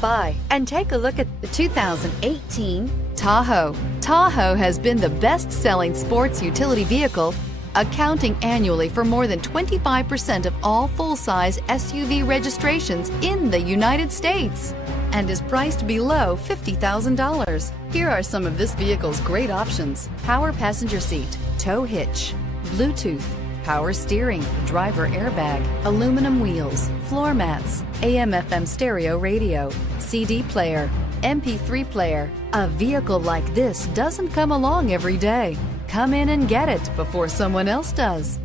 by and take a look at the 2018 Tahoe. Tahoe has been the best-selling sports utility vehicle, accounting annually for more than 25% of all full-size SUV registrations in the United States, and is priced below $50,000. Here are some of this vehicle's great options: power passenger seat, tow hitch, Bluetooth, power steering, driver airbag, aluminum wheels, floor mats, AM/FM stereo radio, CD player, MP3 player. A vehicle like this doesn't come along every day. Come in and get it before someone else does.